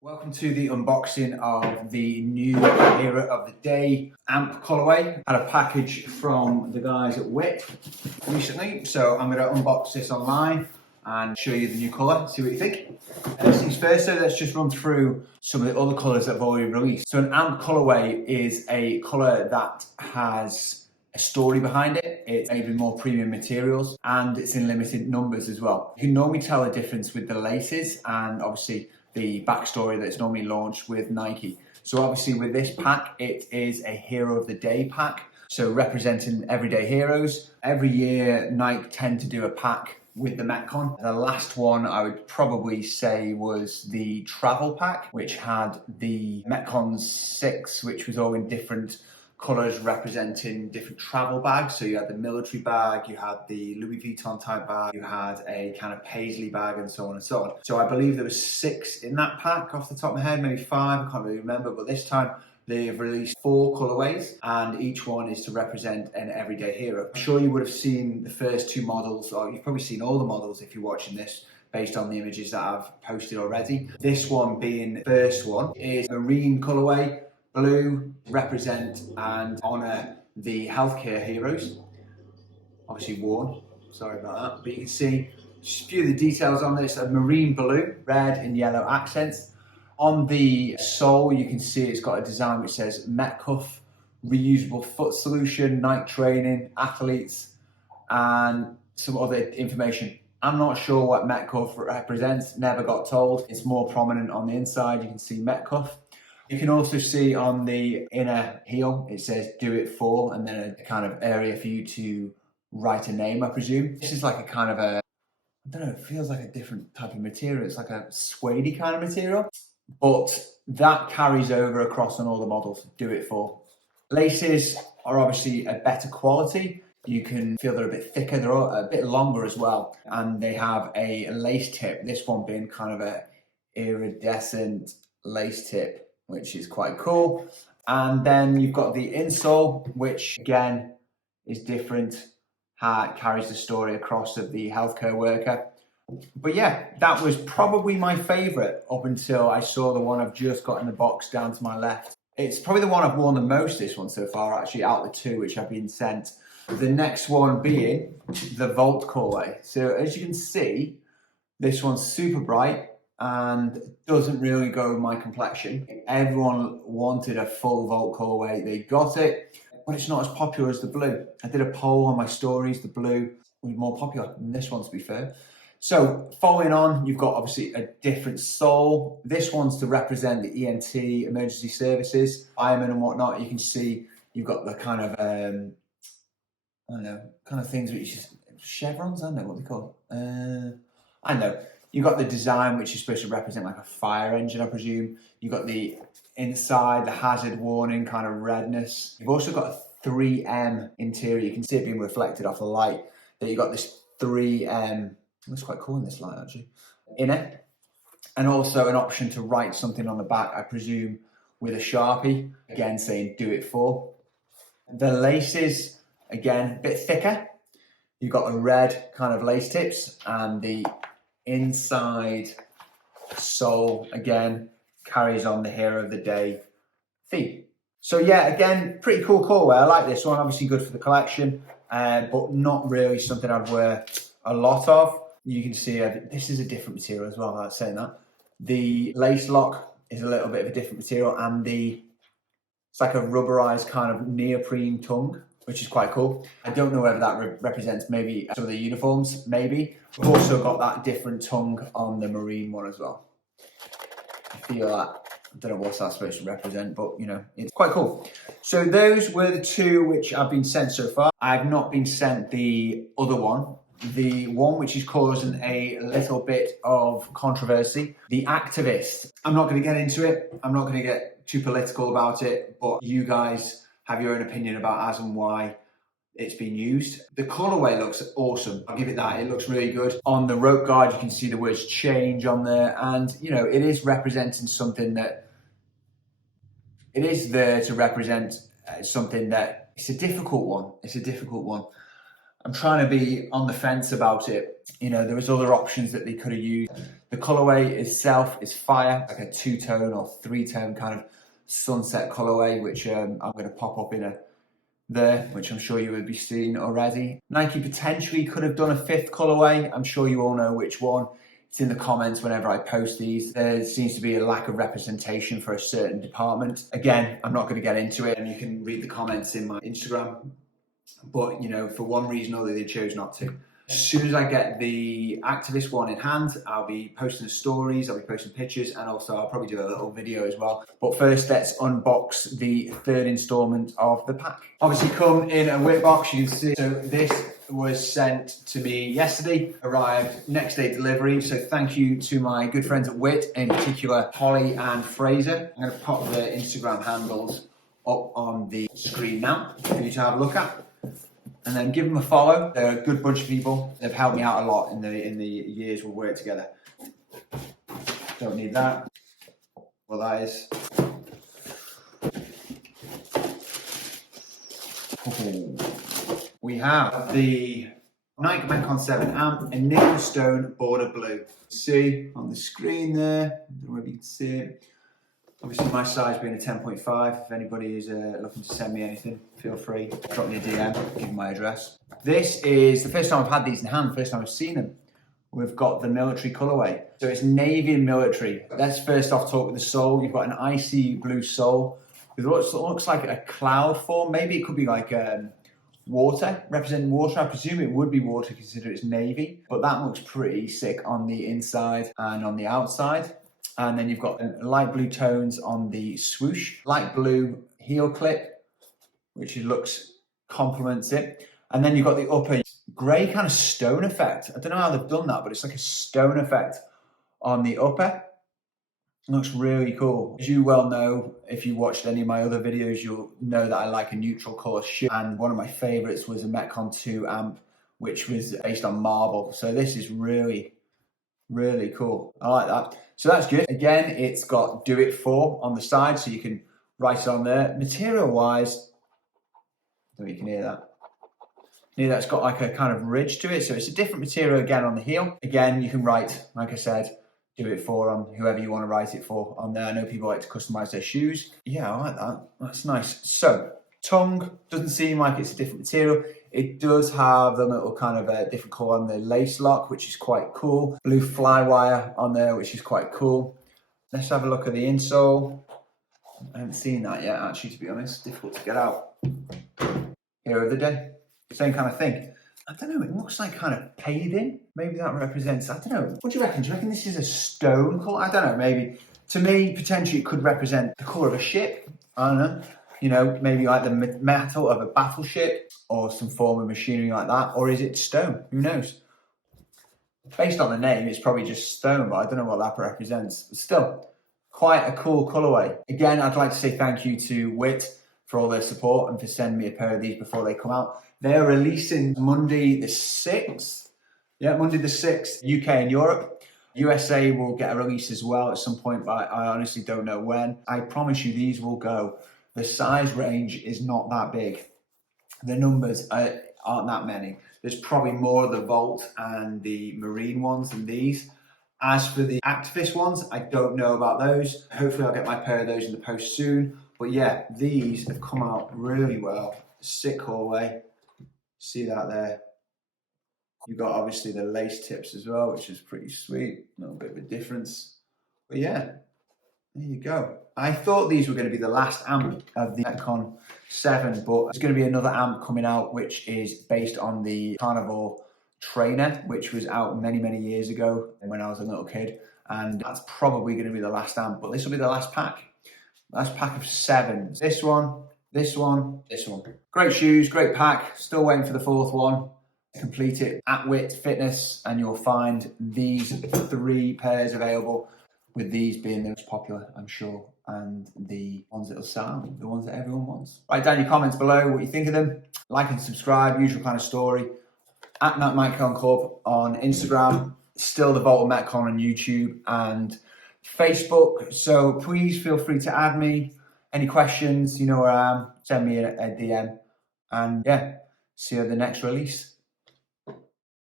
Welcome to the unboxing of the new Hero of the Day AMP Colorway. I had a package from the guys at WIT recently, so I'm going to unbox this online and show you the new colour, see what you think. First things first, so let's just run through some of the other colours that have already released. So an AMP Colorway is a colour that has a story behind it. It's made with more premium materials and it's in limited numbers as well. You can normally tell the difference with the laces and obviously the backstory that's normally launched with Nike. So obviously with this pack, it is a Hero of the Day pack. So representing everyday heroes. Every year, Nike tend to do a pack with the Metcon. The last one I would probably say was the travel pack, which had the Metcon 6, which was all in different colours representing different travel bags. So you had the military bag, you had the Louis Vuitton type bag, you had a kind of paisley bag and so on and so on. So I believe there was 6 in that pack off the top of my head, maybe 5, I can't really remember, but this time they've released 4 colourways and each one is to represent an everyday hero. I'm sure you would have seen the first 2 models, or you've probably seen all the models if you're watching this, based on the images that I've posted already. This one being the first one is marine colourway. Blue, represent and honour the healthcare heroes. Obviously worn, sorry about that. But you can see just a few of the details on this. A marine blue, red and yellow accents. On the sole, you can see it's got a design which says Metcuff, reusable foot solution, night training, athletes, and some other information. I'm not sure what Metcuff represents, never got told. It's more prominent on the inside, you can see Metcuff. You can also see on the inner heel, it says do it for, and then a kind of area for you to write a name, I presume. This is like a kind of a, I don't know, it feels like a different type of material. It's like a suede kind of material, but that carries over across on all the models, do it for. Laces are obviously a better quality. You can feel they're a bit thicker, they're a bit longer as well. And they have a lace tip, this one being kind of a iridescent lace tip, which is quite cool. And then you've got the insole, which again is different, how it carries the story across of the healthcare worker. But yeah, that was probably my favorite up until I saw the one I've just got in the box down to my left. It's probably the one I've worn the most, this one so far, actually, out of the 2 which have been sent. The next one being the Volt Colorway. So as you can see, this one's super bright and doesn't really go with my complexion. Everyone wanted a full Volt colorway, they got it, but it's not as popular as the blue. I did a poll on my stories, the blue was more popular than this one, to be fair. So following on, you've got obviously a different sole. This one's to represent the ENT, emergency services, firemen and whatnot. You can see you've got the kind of, I don't know, kind of things which is chevrons, I don't know what they call it. I know. You've got the design, which is supposed to represent like a fire engine, I presume. You've got the inside, the hazard warning kind of redness. You've also got a 3M interior. You can see it being reflected off the light. That you've got this 3M, it looks quite cool in this light actually, inner. And also an option to write something on the back, I presume, with a Sharpie. Again, saying do it for. The laces, again, a bit thicker. You've got a red kind of lace tips and the inside sole again carries on the Hero of the Day theme. So yeah, again, pretty cool colorway. I like this one, obviously good for the collection, but not really something I'd wear a lot of. You can see this is a different material as well, I'm saying that. The lace lock is a little bit of a different material and it's like a rubberized kind of neoprene tongue, which is quite cool. I don't know whether that represents maybe some of the uniforms, maybe. We've also got that different tongue on the marine one as well. I feel that, I don't know what's that supposed to represent, but you know, it's quite cool. So those were the 2 which I've been sent so far. I've not been sent the other one. The one which is causing a little bit of controversy, the activist. I'm not going to get into it. I'm not going to get too political about it, but you guys have your own opinion about as and why it's been used. The colorway looks awesome. I'll give it that. It looks really good. On the rope guard, you can see the words change on there. And, you know, it is representing something that, it is there to represent something that, it's a difficult one. It's a difficult one. I'm trying to be on the fence about it. You know, there was other options that they could have used. The colorway itself is fire, like a two-tone or three-tone kind of sunset colorway, which I'm going to pop up in there, which I'm sure you would be seeing already. Nike potentially could have done a fifth colorway. I'm sure you all know which one. It's in the comments whenever I post these. There seems to be a lack of representation for a certain department. Again, I'm not going to get into it, and you can read the comments in my Instagram. But, you know, for one reason or the other, they chose not to. As soon as I get the activist one in hand, I'll be posting the stories, I'll be posting pictures, and also I'll probably do a little video as well. But first, let's unbox the third installment of the pack. Obviously come in a weight box, you can see. So this was sent to me yesterday, arrived next day delivery. So thank you to my good friends at Wit, in particular Holly and Fraser. I'm going to pop their Instagram handles up on the screen now for you to have a look at. And then give them a follow. They're a good bunch of people. They've helped me out a lot in the years we've worked together. Don't need that. Well, that is. We have the Nike Metcon 7 AMP in nickel stone border blue. See on the screen there. I don't know if you can see it. Obviously, my size being a 10.5. If anybody is looking to send me anything, feel free. Drop me a DM, give me my address. This is the first time I've had these in hand, first time I've seen them. We've got the military colorway. So it's navy and military. Let's first off talk with the sole. You've got an icy blue sole with what looks like a cloud form. Maybe it could be like water, representing water. I presume it would be water considering it's navy, but that looks pretty sick on the inside and on the outside. And then you've got light blue tones on the swoosh, light blue heel clip, which complements it. And then you've got the upper grey kind of stone effect. I don't know how they've done that, but it's like a stone effect on the upper. It looks really cool. As you well know, if you watched any of my other videos, you'll know that I like a neutral colour shoe. And one of my favourites was a Metcon 2 AMP, which was based on marble. So this is really, really cool. I like that. So that's good. Again, it's got do it for on the side, so you can write it on there. Material wise, I don't know if you can hear that. Yeah, that's got like a kind of ridge to it. So it's a different material again on the heel. Again, you can write, like I said, do it for on whoever you want to write it for on there. I know people like to customize their shoes. Yeah, I like that. That's nice. So tongue doesn't seem like it's a different material. It does have the little kind of a different colour on the lace lock, which is quite cool. Blue fly wire on there, which is quite cool. Let's have a look at the insole. I haven't seen that yet, actually, to be honest. Difficult to get out. Hero of the day. Same kind of thing. I don't know, it looks like kind of paving. Maybe that represents, I don't know. What do you reckon? Do you reckon this is a stone colour? I don't know, maybe. To me, potentially it could represent the colour of a ship. I don't know. You know, maybe like the metal of a battleship or some form of machinery like that. Or is it stone? Who knows? Based on the name, it's probably just stone, but I don't know what that represents. But still, quite a cool colourway. Again, I'd like to say thank you to Wit for all their support and for sending me a pair of these before they come out. They're releasing Monday the 6th. Yeah, Monday the 6th, UK and Europe. USA will get a release as well at some point, but I honestly don't know when. I promise you these will go. The size range is not that big. The numbers aren't that many. There's probably more of the Volt and the Marine ones than these. As for the Activist ones, I don't know about those. Hopefully I'll get my pair of those in the post soon. But yeah, these have come out really well. Sick colorway. See that there? You've got obviously the lace tips as well, which is pretty sweet. A little bit of a difference. But yeah, there you go. I thought these were going to be the last AMP of the Metcon 7, but there's going to be another AMP coming out, which is based on the Carnivore Trainer, which was out many, many years ago when I was a little kid. And that's probably going to be the last AMP, but this will be the last pack. Last pack of 7. This one, this one, this one. Great shoes, great pack. Still waiting for the 4th one. Complete it at Wit Fitness and you'll find these 3 pairs available, with these being the most popular, I'm sure, and the ones that will sell out, the ones that everyone wants. Write down your comments below what you think of them. Like and subscribe, usual kind of story. At Metcon Club on Instagram. Still the Vault of Metcon on YouTube and Facebook. So please feel free to add me. Any questions, you know where I am. Send me a DM. And yeah, see you at the next release.